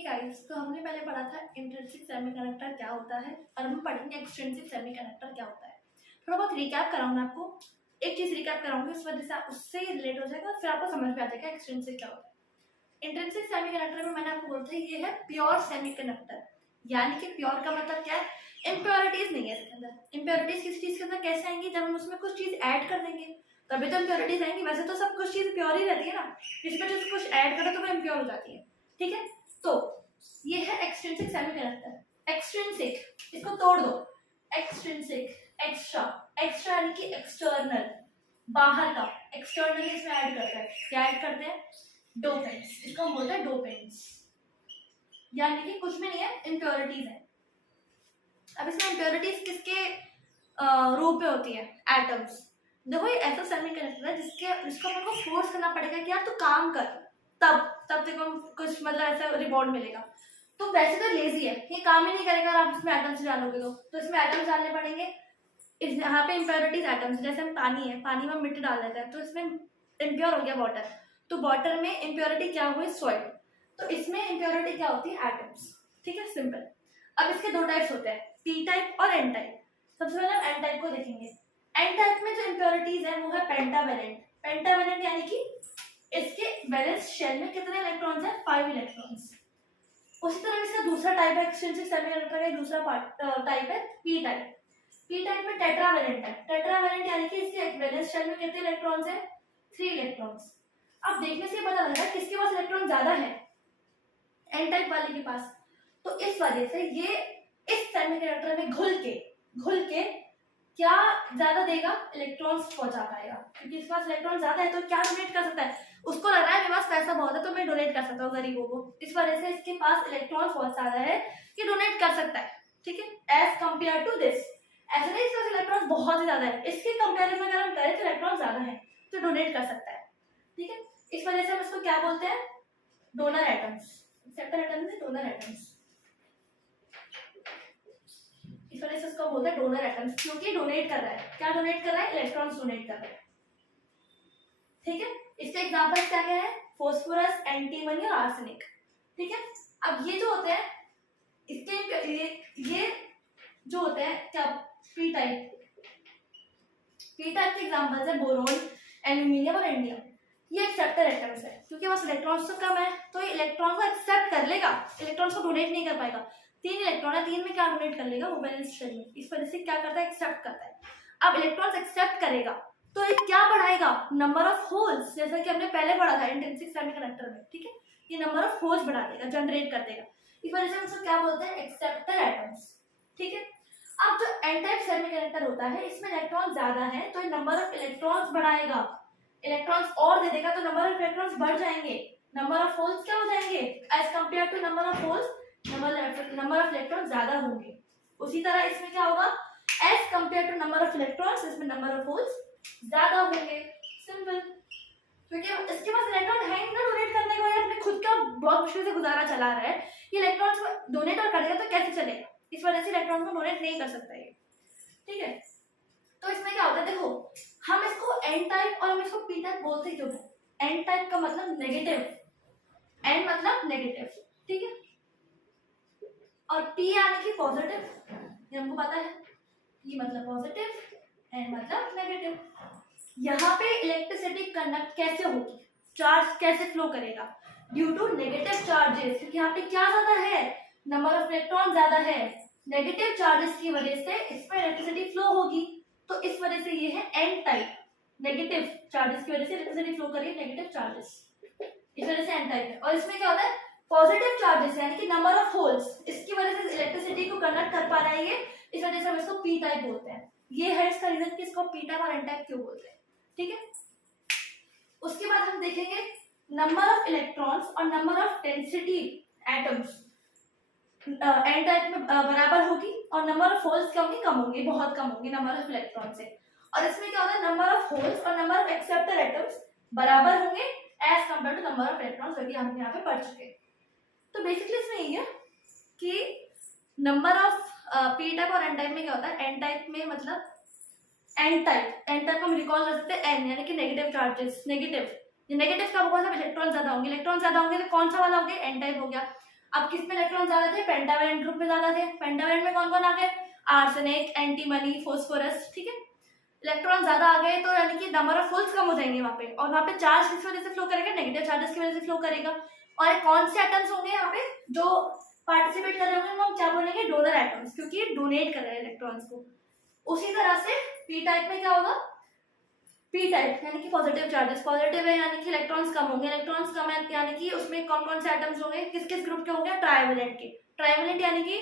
Guys, तो हमने पहले पढ़ा था इंट्रिंसिक सेमीकंडक्टर क्या होता है और हम पढ़ेंगे एक्सट्रिंसिक सेमीकंडक्टर क्या होता है। थोड़ा बहुत रिकैप कराऊंगा आपको, एक चीज रिकैप कराऊंगी, उस वजह से उससे रिलेट हो जाएगा, फिर आपको समझ में आ जाएगा एक्सट्रिंसिक क्या होता है। इंट्रिंसिक सेमीकंडक्टर में मैंने आपको बोला था ये है प्योर सेमीकंडक्टर, यानी कि प्योर का मतलब क्या है, इम्प्योरिटीज नहीं है इसके अंदर। इम्प्योरिटीज किसी चीज के अंदर कैसे आएंगी, जब हम उसमें कुछ चीज ऐड कर देंगे तभी तो इम्प्योरिटीज आएंगी। वैसे तो सब कुछ चीज प्योर ही रहती है ना, इसमें जो कुछ ऐड करो तो वो इम्प्योर हो जाती है। ठीक है, तो ये है एक्सट्रिंसिक सेमीकंडक्टर। एक्सट्रिंसिक, इसको तोड़ दो, एक्सट्रिंसिक एक्स्ट्रा, एक्स्ट्रा यानी कि एक्सटर्नल, बाहर का। एक्सटर्नल इसमें ऐड करते हैं, क्या ऐड करते हैं, डोपेंट्स, इसको हम बोलते हैं डोपेंट्स, यानी कि कुछ भी नहीं है, इम्प्योरिटीज है। अब इसमें इम्प्योरिटीज किसके रूप में होती है, एटम्स। देखो ये ऐसा सेमीकंडक्टर है जिसको अपन को फोर्स करना पड़ेगा कि यार तू काम कर, तब देखो कुछ मतलब ऐसा रिवॉर्ड मिलेगा। तो वैसे तो लेजी है, ये काम ही नहीं करेगा और आप इसमें एटम्स डालोगे तो इसमें एटम्स डालने पड़ेंगे। यहाँ पे इम्प्योरिटीज एटम्स, जैसे हम पानी है, पानी में मिट्टी डाल देते हैं तो इसमें इम्प्योर हो गया वाटर, तो वाटर में इम्प्योरिटी क्या हुई, सॉइल, तो इसमें इम्प्योरिटी क्या होती है, एटम्स। ठीक है, सिंपल। अब इसके दो टाइप्स होते हैं, पी टाइप और एन टाइप। सबसे पहले हम एन टाइप को देखेंगे। एन टाइप में जो इम्प्योरिटीज है वो है पेंटावेलेंट। पेंटावेलेंट यानी कि इसके वैलेंस शेल में कितने इलेक्ट्रॉन्स हैं, 5 इलेक्ट्रॉन्स। उसी तरह इसका दूसरा टाइप है एक्सट्रिंसिक सेमीकंडक्टर का, दूसरा टाइप है पी टाइप। पी टाइप में टेट्रावेलेंट है। टेट्रावेलेंट यानी कि इसके वैलेंस शेल में कितने इलेक्ट्रॉन्स हैं, 3 इलेक्ट्रॉन्स। अब देखने से पता लग रहा है किसके पास इलेक्ट्रॉन ज्यादा है, एन टाइप वाले के पास। तो इस वजह से ये इस सेमीकंडक्टर में घुल के क्या ज्यादा देगा, इलेक्ट्रॉन्स पहुंचा पाएगा, क्योंकि इसके पास इलेक्ट्रॉन ज्यादा है तो क्या डोनेट कर सकता है, उसको लग रहा है मेरे पास पैसा बहुत है तो मैं डोनेट कर सकता हूँ गरीबों को। इस वजह से इसके पास इलेक्ट्रॉन बहुत ज्यादा है कि डोनेट कर सकता है। ठीक है, एज कंपेयर टू दिस, ऐसा नहीं इसके पास इलेक्ट्रॉन बहुत ही ज्यादा है, इसके कंपेरिजन में अगर हम करें तो इलेक्ट्रॉन ज्यादा है तो डोनेट कर सकता है। ठीक है, इस वजह से हम इसको क्या बोलते हैं, डोनर एटम्स। एक्सेप्टर एटम्स है डोनर एटम्स, इस वजह से उसको बोलते हैं डोनर एटम्स, क्योंकि डोनेट कर रहा है। क्या डोनेट कर रहा है, इलेक्ट्रॉन्स डोनेट कर रहा है। ठीक है, इसके एग्जांपल्स क्या क्या है, फास्फोरस, एंटीमनी और आर्सेनिक। ठीक है, अब ये जो होते हैं इसके ये जो होते हैं क्या, पी टाइप के एग्जांपल्स है बोरोन, एल्यूमिनियम और इंडियम। ये एक्सेप्टर एटम्स है, क्योंकि बस इलेक्ट्रॉन्स तो कम है तो ये इलेक्ट्रॉन को एक्सेप्ट कर लेगा, इलेक्ट्रॉन्स को डोनेट नहीं कर पाएगा। 3 इलेक्ट्रॉन है, 3 में क्या डोनेट कर लेगा, वो वैलेंस शेल में, इस वजह से क्या करता है, एक्सेप्ट करता है। अब इलेक्ट्रॉन्स एक्सेप्ट करेगा तो ये क्या बढ़ाएगा, नंबर ऑफ होल्स, जैसा कि हमने पहले पढ़ा था इंट्रिंसिक सेमीकंडक्टर में। ठीक है, ये नंबर ऑफ होल्स बढ़ा देगा, जनरेट कर देगा, इस वजह से हम इसको क्या बोलते हैं, एक्सेप्टर एटम्स। ठीक है, अब जो एन टाइप सेमीकंडक्टर होता है इसमें इलेक्ट्रॉन ज्यादा है तो ये नंबर ऑफ इलेक्ट्रॉन्स बढ़ाएगा, इलेक्ट्रॉन्स और दे देगा तो नंबर ऑफ इलेक्ट्रॉन्स बढ़ जाएंगे, नंबर ऑफ होल्स क्या हो जाएंगे, as compare to number of holes number of electron ज्यादा होंगे। उसी तरह इसमें क्या होगा, as compare to number of electrons इसमें नंबर ऑफ होल्स ज्यादा होंगे। सिंपल, क्योंकि इसके पास इलेक्ट्रॉन है ना डोनेट करने को, या अपने खुद का बहुत मुश्किल से गुजारा चला रहा है, ये इलेक्ट्रॉन्स को डोनेट और करेगा तो कैसे चलेगा, इस वजह से इलेक्ट्रॉन को डोनेट नहीं कर सकता ये। ठीक है, तो इसमें क्या होता है, देखो हम इसको एन टाइप और हम इसको पी टाइप बोलते क्यों है। एन टाइप का मतलब नेगेटिव, एन मतलब नेगेटिव, ठीक है, और पी यानी कि पॉजिटिव, ये हमको पता है, पी मतलब पॉजिटिव, एन मतलब नेगेटिव। यहाँ पे इलेक्ट्रिसिटी कंडक्ट कैसे होगी, चार्ज कैसे फ्लो करेगा, ड्यू टू नेगेटिव चार्जेस, क्योंकि यहाँ पे क्या ज्यादा है, नंबर ऑफ इलेक्ट्रॉन ज्यादा है, नेगेटिव चार्जेस की वजह से इस पर इलेक्ट्रिसिटी फ्लो होगी, तो इस वजह से ये है एन टाइप, नेगेटिव चार्जेस की वजह से इलेक्ट्रिसिटी फ्लो करिए, नेगेटिव चार्जेस, इस वजह से एन टाइप है। और इसमें क्या होता है, पॉजिटिव चार्जेस यानी कि नंबर ऑफ होल्स, इसकी वजह से इलेक्ट्रिसिटी को कंडक्ट कर पा रहा है ये, इस वजह से हम इसको पी टाइप बोलते हैं। ये है इसका रीजन कि इसको पी टाइप और एन टाइप क्यों बोलते हैं। ठीक है, उसके बाद हम देखेंगे नंबर ऑफ इलेक्ट्रॉन्स और number of density atoms N type में बराबर होगी, और नंबर ऑफ होल्स क्या होंगे, कम होंगे, बहुत कम होंगे नंबर ऑफ इलेक्ट्रॉन से। और इसमें क्या होता है, नंबर ऑफ होल्स और नंबर ऑफ एक्सेप्टर एटम्स बराबर होंगे as compare to number of electrons, जो कि हम यहाँ पे पढ़ चुके हैं। तो बेसिकली इसमें ये है कि नंबर ऑफ पी टाइप और एन टाइप में क्या होता है, एन टाइप में मतलब एन टाइप को हम रिकॉल कर सकते हैं एन यानी कि नेगेटिव चार्जेस, नेगेटिव का मतलब इलेक्ट्रॉन ज्यादा होंगे, इलेक्ट्रॉन ज्यादा होंगे तो कौन सा वाला हो गया, एन टाइप हो गया। अब किस में इलेक्ट्रॉन ज्यादा थे, पेंटावैलेंट ग्रुप में ज्यादा थे। पेंटावैलेंट में कौन कौन आ गए, आर्सेनिक, एंटीमनी, फास्फोरस, ठीक है। इलेक्ट्रॉन ज्यादा आ गए तो यानी कि नंबर ऑफ होल्स कम हो जाएंगे वहां पे, और वहां पे चार्ज किस वजह से फ्लो करेगा, नेगेटिव चार्जेस की वजह से फ्लो करेगा। और कौन से एटम्स होंगे यहाँ पे जो पार्टिसिपेट कर रहे होंगे, हम क्या बोलेंगे, डोनर एटम्स, क्योंकि ये डोनेट कर रहे हैं इलेक्ट्रॉन्स को। उसी तरह से पी टाइप में क्या होगा, पी टाइप यानी कि पॉजिटिव चार्जेस, पॉजिटिव है यानी कि इलेक्ट्रॉन्स कम होंगे, इलेक्ट्रॉन्स कम है यानी कि उसमें कौन कौन से एटम्स होंगे, किस किस ग्रुप के होंगे, ट्राइवेलेंट के। ट्राइवेलेंट यानी कि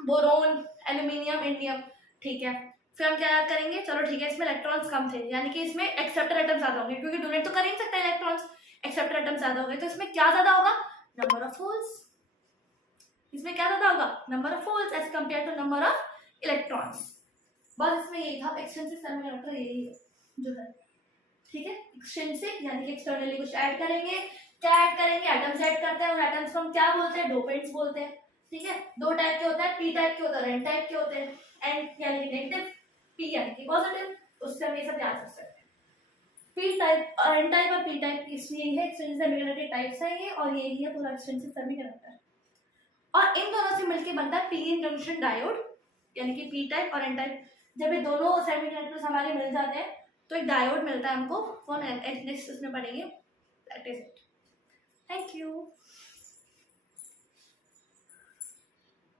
बोरोन, एल्यूमिनियम, इंडियम, ठीक है। फिर हम क्या याद करेंगे, चलो ठीक है, इसमें इलेक्ट्रॉन्स कम थे यानी कि इसमें एक्सेप्टर एटम्स ज्यादा होंगे, क्योंकि डोनेट तो कर ही नहीं सकते इलेक्ट्रॉन्स, एक्सेप्टर एटम्स ज्यादा हो गए, तो इसमें क्या ज्यादा होगा, नंबर ऑफ होल्स। इसमें क्या ज्यादा होगा, number of holes as compare to number of electrons. बस इसमें यही था, एक्सटेंसिव सेमीकंडक्टर यही है जो है, ठीक है। एक्सटेंसिव यानी कि एक्सटर्नली कुछ ऐड करेंगे, क्या ऐड करेंगे, एटम्स ऐड करते हैं, और एटम्स को हम क्या बोलते हैं, डोपेंट्स बोलते हैं, ठीक है। दो टाइप के होता है, पी टाइप के होता है, एन टाइप के होते हैं। एन यानी कि नेगेटिव, पी यानी कि पॉजिटिव, उससे हम ये सब याद कर सकते हैं। पी टाइप, एन टाइप और पी टाइप, इसमें यही है एक्सटेंसिव सेमीकंडक्टर टाइप्स है ये, और यही है पूरा एक्सटेंसिव सेमीकंडक्टर। और इन दोनों से मिलकर बनता है पी एन जंक्शन डायोड, यानी कि पी टाइप और एन टाइप। जब ये दोनों सेमीकंडक्टर्स हमारे मिल जाते हैं तो एक डायोड मिलता है हमको, वो नेक्स्ट उसमें पढ़ेंगे। That is it, thank you.